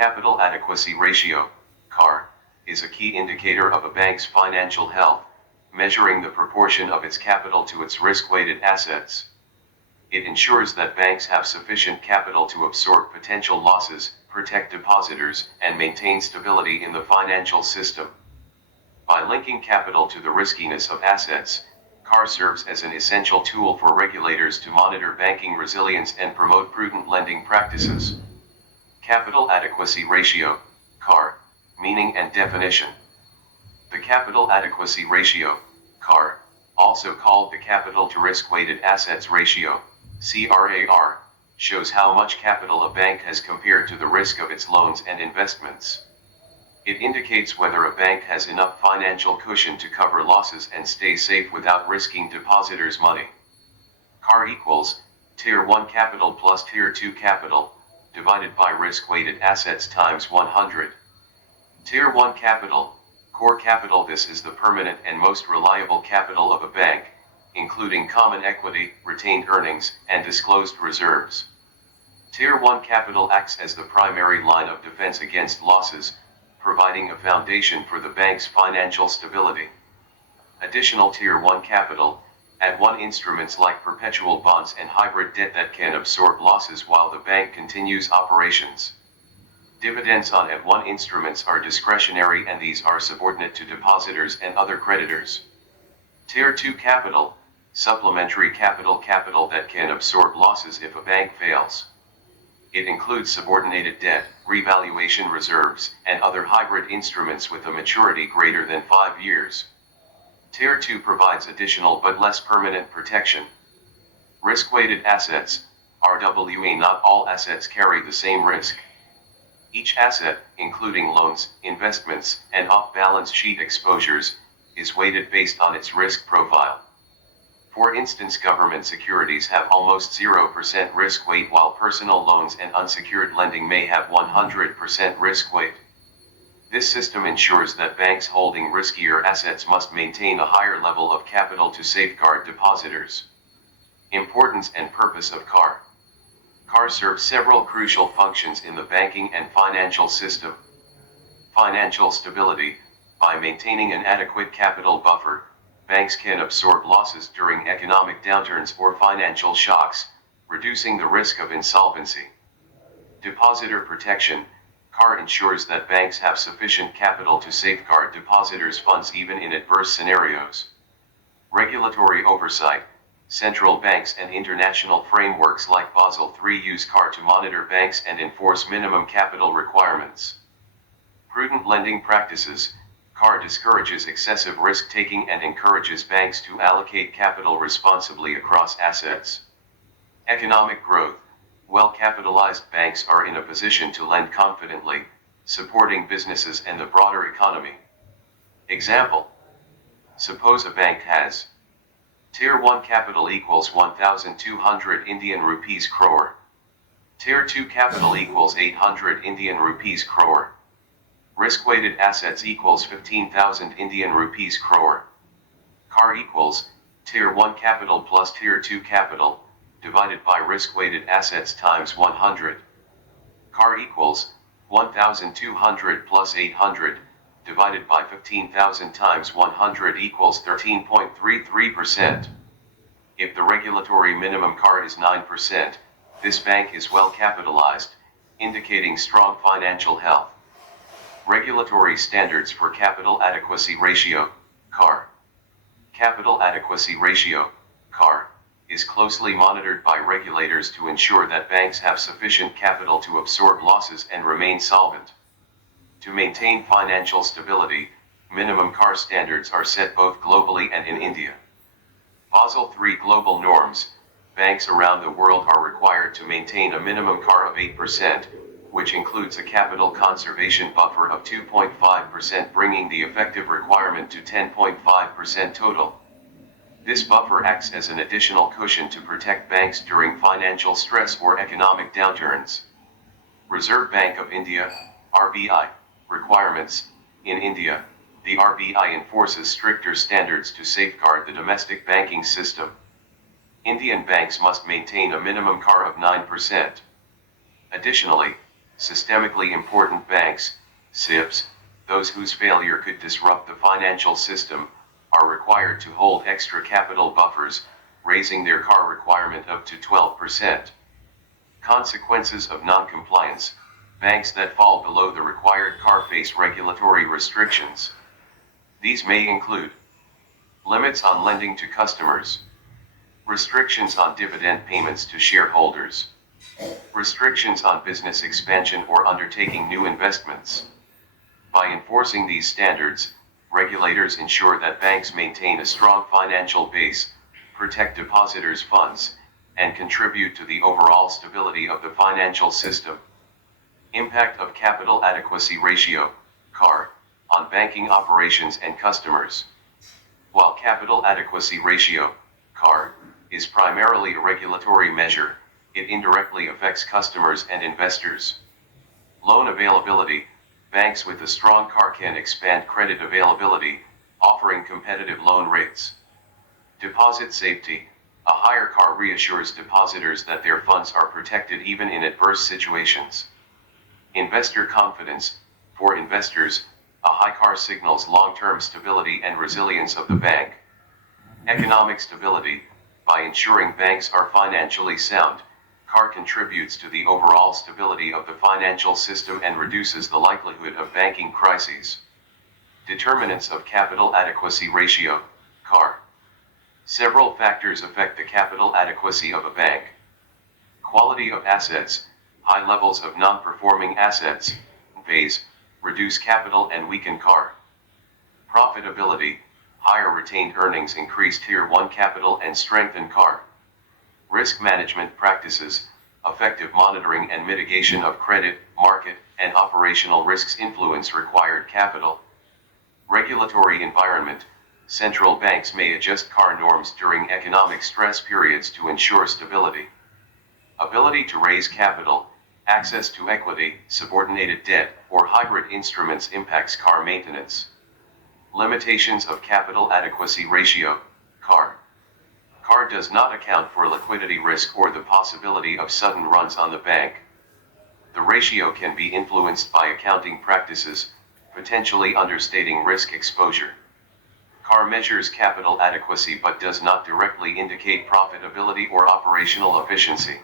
Capital Adequacy Ratio, CAR, is a key indicator of a bank's financial health, measuring the proportion of its capital to its risk-weighted assets. It ensures that banks have sufficient capital to absorb potential losses, protect depositors, and maintain stability in the financial system. By linking capital to the riskiness of assets, CAR serves as an essential tool for regulators to monitor banking resilience and promote prudent lending practices. Capital Adequacy Ratio, CAR, meaning and definition. The Capital Adequacy Ratio, CAR, also called the Capital to Risk-Weighted Assets Ratio, CRAR, shows how much capital a bank has compared to the risk of its loans and investments. It indicates whether a bank has enough financial cushion to cover losses and stay safe without risking depositors' money. CAR equals Tier 1 capital plus Tier 2 capital, divided by risk-weighted assets times 100. Tier 1 capital, core capital. This is the permanent and most reliable capital of a bank, including common equity, retained earnings, and disclosed reserves. Tier 1 capital acts as the primary line of defense against losses, providing a foundation for the bank's financial stability. Additional Tier 1 capital, Add-1 instruments like perpetual bonds and hybrid debt that can absorb losses while the bank continues operations. Dividends on Add-1 instruments are discretionary and these are subordinate to depositors and other creditors. Tier 2 capital, supplementary capital that can absorb losses if a bank fails. It includes subordinated debt, revaluation reserves, and other hybrid instruments with a maturity greater than 5 years. Tier 2 provides additional but less permanent protection. Risk-weighted assets, RWA. Not all assets carry the same risk. Each asset, including loans, investments, and off-balance sheet exposures, is weighted based on its risk profile. For instance, government securities have almost 0% risk weight while personal loans and unsecured lending may have 100% risk weight. This system ensures that banks holding riskier assets must maintain a higher level of capital to safeguard depositors. Importance and purpose of CAR. CAR serves several crucial functions in the banking and financial system. Financial stability. By maintaining an adequate capital buffer, banks can absorb losses during economic downturns or financial shocks, reducing the risk of insolvency. Depositor protection. CAR ensures that banks have sufficient capital to safeguard depositors' funds even in adverse scenarios. Regulatory oversight. Central banks and international frameworks like Basel III use CAR to monitor banks and enforce minimum capital requirements. Prudent lending practices. CAR discourages excessive risk-taking and encourages banks to allocate capital responsibly across assets. Economic growth. Well-capitalized banks are in a position to lend confidently, supporting businesses and the broader economy. Example. Suppose a bank has Tier 1 capital equals 1,200 Indian rupees crore. Tier 2 capital equals 800 Indian rupees crore. Risk-weighted assets equals 15,000 Indian rupees crore. CAR equals Tier 1 capital plus Tier 2 capital, divided by risk-weighted assets times 100. CAR equals 1,200 plus 800, divided by 15,000 times 100 equals 13.33%. If the regulatory minimum CAR is 9%, this bank is well capitalized, indicating strong financial health. Regulatory standards for Capital Adequacy Ratio, CAR. Capital Adequacy Ratio, CAR, is closely monitored by regulators to ensure that banks have sufficient capital to absorb losses and remain solvent. To maintain financial stability, minimum CAR standards are set both globally and in India. Basel III global norms. Banks around the world are required to maintain a minimum CAR of 8%, which includes a capital conservation buffer of 2.5%, bringing the effective requirement to 10.5% total. This buffer acts as an additional cushion to protect banks during financial stress or economic downturns. Reserve Bank of India, RBI, requirements. In India, the RBI enforces stricter standards to safeguard the domestic banking system. Indian banks must maintain a minimum CAR of 9%. Additionally, Systemically important banks, SIBs, those whose failure could disrupt the financial system, are required to hold extra capital buffers, raising their CAR requirement up to 12%. Consequences of non-compliance: banks that fall below the required CAR face regulatory restrictions. These may include limits on lending to customers, restrictions on dividend payments to shareholders, restrictions on business expansion or undertaking new investments. By enforcing these standards, regulators ensure that banks maintain a strong financial base, protect depositors' funds, and contribute to the overall stability of the financial system. Impact of Capital Adequacy Ratio, CAR, on banking operations and customers. While Capital Adequacy Ratio, CAR, is primarily a regulatory measure, it indirectly affects customers and investors. Loan availability: banks with a strong CAR can expand credit availability, offering competitive loan rates. Deposit safety: a higher CAR reassures depositors that their funds are protected even in adverse situations. Investor confidence: for investors, a high CAR signals long-term stability and resilience of the bank. Economic stability: by ensuring banks are financially sound, CAR contributes to the overall stability of the financial system and reduces the likelihood of banking crises. Determinants of Capital Adequacy Ratio, CAR. Several factors affect the capital adequacy of a bank. Quality of assets: high levels of non-performing assets, NPAs, reduce capital and weaken CAR. Profitability: higher retained earnings increase Tier 1 capital and strengthen CAR. Risk management practices: effective monitoring and mitigation of credit, market, and operational risks influence required capital. Regulatory environment: central banks may adjust CAR norms during economic stress periods to ensure stability. Ability to raise capital: access to equity, subordinated debt, or hybrid instruments impacts CAR maintenance. Limitations of Capital Adequacy Ratio, CAR. CAR does not account for liquidity risk or the possibility of sudden runs on the bank. The ratio can be influenced by accounting practices, potentially understating risk exposure. CAR measures capital adequacy but does not directly indicate profitability or operational efficiency.